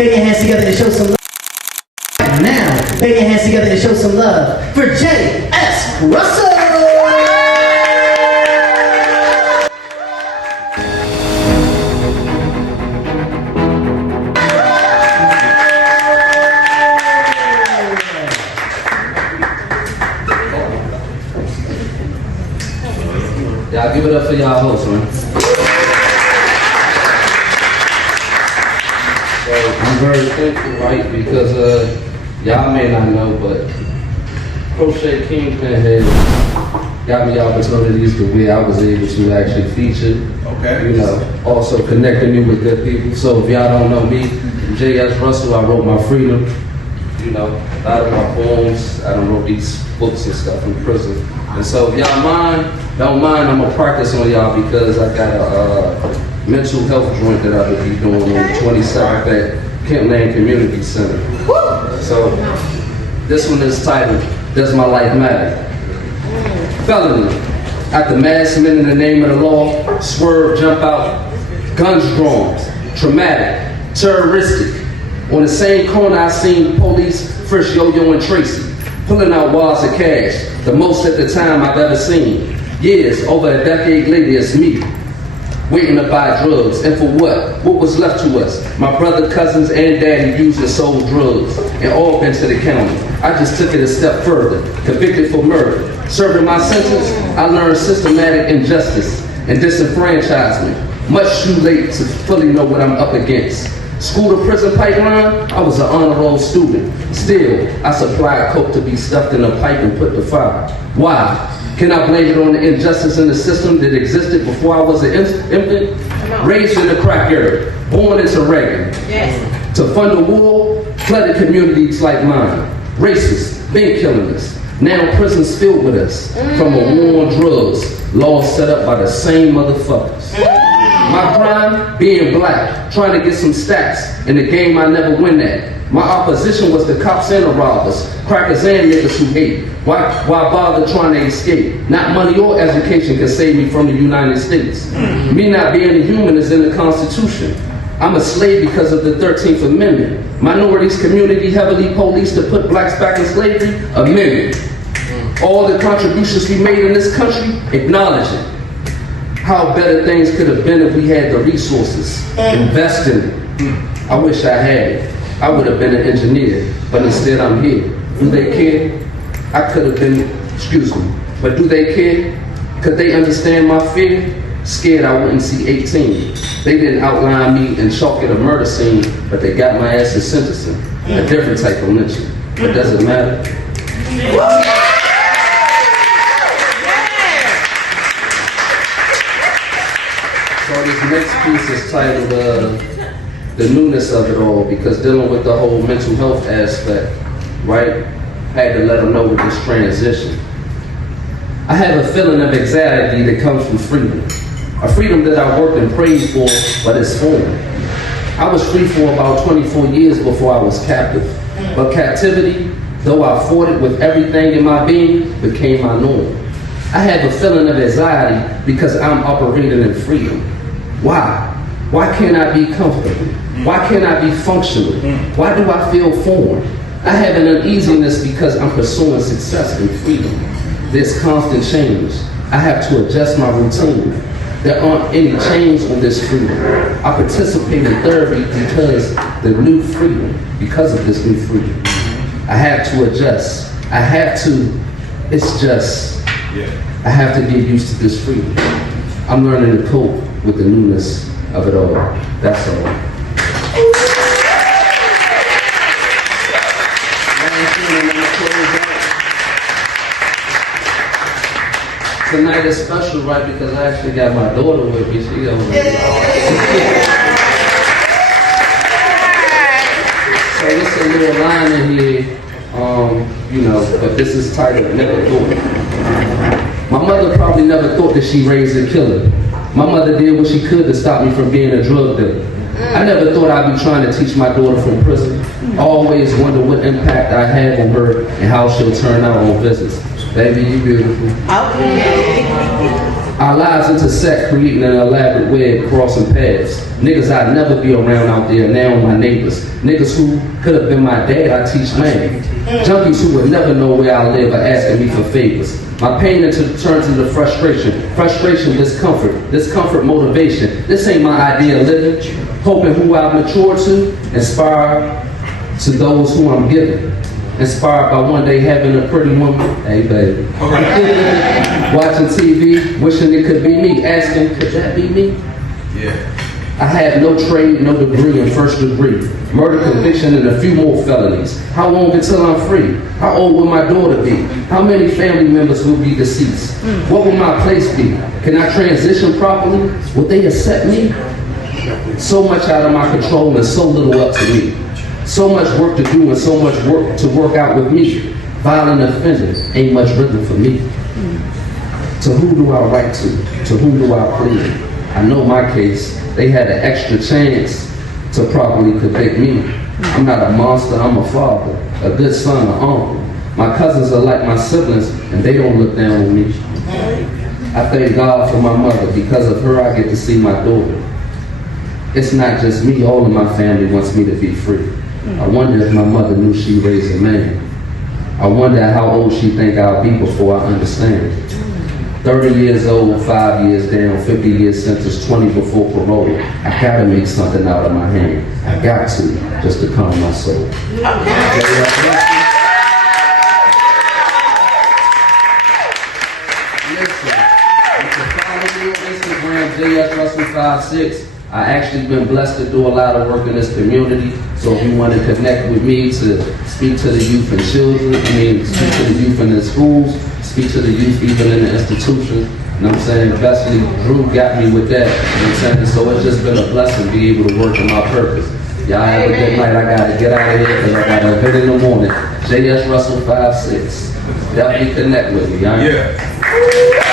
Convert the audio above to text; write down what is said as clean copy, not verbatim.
bang your hands together and show some love. Now, bang your hands together and show some love for J.S. Russell. Y'all give it up for y'all hosts, man. So I'm very thankful, right? Because y'all may not know, but Crochet Kingpin had got me opportunities to where I was able to actually feature. Okay. You know, also connecting me with good people. So if y'all don't know me, J.S. Russell, I wrote my freedom. You know, a lot of my poems, I done wrote these books and stuff in prison. And so if y'all don't mind, I'm gonna practice on y'all because I got a mental health joint that I will be doing on the 22nd at Kentland Community Center. So this one is titled, Does My Life Matter? Felony. After mass men in the name of the law, swerve, jump out, guns drawn, traumatic, terroristic. On the same corner I seen police, Frisch, Yo-Yo, and Tracy, pulling out wads of cash, the most at the time I've ever seen. Years, over a decade later, it's me, waiting to buy drugs. And for what? What was left to us? My brother, cousins, and daddy used and sold drugs, and all been to the county. I just took it a step further, convicted for murder. Serving my sentence, I learned systematic injustice and disenfranchisement. Much too late to fully know what I'm up against. School to prison pipeline, I was an honor roll student. Still, I supplied coke to be stuffed in a pipe and put to fire. Why? Can I blame it on the injustice in the system that existed before I was an infant? Raised in the crack era, born into Reagan. Yes. To fund the war, flooded communities like mine. Racist, been killing us. Now prisons filled with us. From a war on drugs, laws set up by the same motherfuckers. My crime, being black, trying to get some stacks in the game I never win at. My opposition was the cops and the robbers, crackers and niggas who hate. Why bother trying to escape? Not money or education can save me from the United States. Me not being a human is in the Constitution. I'm a slave because of the 13th Amendment. Minorities community heavily policed to put blacks back in slavery, amendment. All the contributions we made in this country, acknowledge it. How better things could have been if we had the resources. Invest in it. I wish I had it. I would have been an engineer, but instead I'm here. Do they care? I could have been, but do they care? Could they understand my fear? Scared I wouldn't see 18. They didn't outline me and chalk it a murder scene, but they got my ass in sentencing. A different type of lynching. But does it matter? So this next piece is titled The Newness of It All, because dealing with the whole mental health aspect, right? Had to let them know with this transition. I have a feeling of anxiety that comes from freedom. A freedom that I worked and prayed for, but it's foreign. I was free for about 24 years before I was captive. But captivity, though I fought it with everything in my being, became my norm. I have a feeling of anxiety because I'm operating in freedom. Why? Why can't I be comfortable? Why can't I be functional? Why do I feel foreign? I have an uneasiness because I'm pursuing success and freedom. There's constant change. I have to adjust my routine. There aren't any chains on this freedom. I participate in therapy because of this new freedom. I have to adjust. I have to get used to this freedom. I'm learning to cope with the newness of it all. That's all. Tonight is special, right? Because I actually got my daughter with me. She over there. So it's a little line in here, but this is titled Never Thought. My mother probably never thought that she raised a killer. My mother did what she could to stop me from being a drug dealer. I never thought I'd be trying to teach my daughter from prison. I always wonder what impact I have on her and how she'll turn out on visits. Baby, you beautiful. Okay. Our lives intersect, creating an elaborate web, crossing paths. Niggas I'd never be around out there, now my neighbors. Niggas who could have been my dad, I teach lane. Junkies who would never know where I live are asking me for favors. My pain turns into frustration. Frustration, discomfort. Discomfort, motivation. This ain't my idea of living. Hoping who I've matured to, inspire to those who I'm giving. Inspired by one day having a pretty woman, hey baby. Watching TV, wishing it could be me, asking, could that be me? Yeah. I had no trade, no degree in first degree. Murder conviction and a few more felonies. How long until I'm free? How old will my daughter be? How many family members will be deceased? What will my place be? Can I transition properly? Will they accept me? So much out of my control and so little up to me. So much work to do and so much work to work out with me. Violent offender, ain't much written for me. To who do I write to? To whom do I plead? I know my case, they had an extra chance to properly convict me. I'm not a monster, I'm a father, a good son, an uncle. My cousins are like my siblings and they don't look down on me. I thank God for my mother. Because of her, I get to see my daughter. It's not just me, all of my family wants me to be free. I wonder if my mother knew she raised a man. I wonder how old she think I'll be before I understand. 30 years old, 5 years down, 50 years sentence, 20 before parole. I gotta make something out of my hand. I got to, just to calm my soul. Listen, you can follow me on Instagram, JSRussell56. I actually been blessed to do a lot of work in this community. So if you want to connect with me to speak to the youth and children, speak to the youth in the schools, speak to the youth even in the institutions, you know what I'm saying? Especially Drew got me with that, you know what I'm saying? So it's just been a blessing to be able to work in my purpose. Y'all have a good night. I gotta get out of here because I got an event in the morning. JS Russell 56. Definitely connect with me, y'all. Yeah.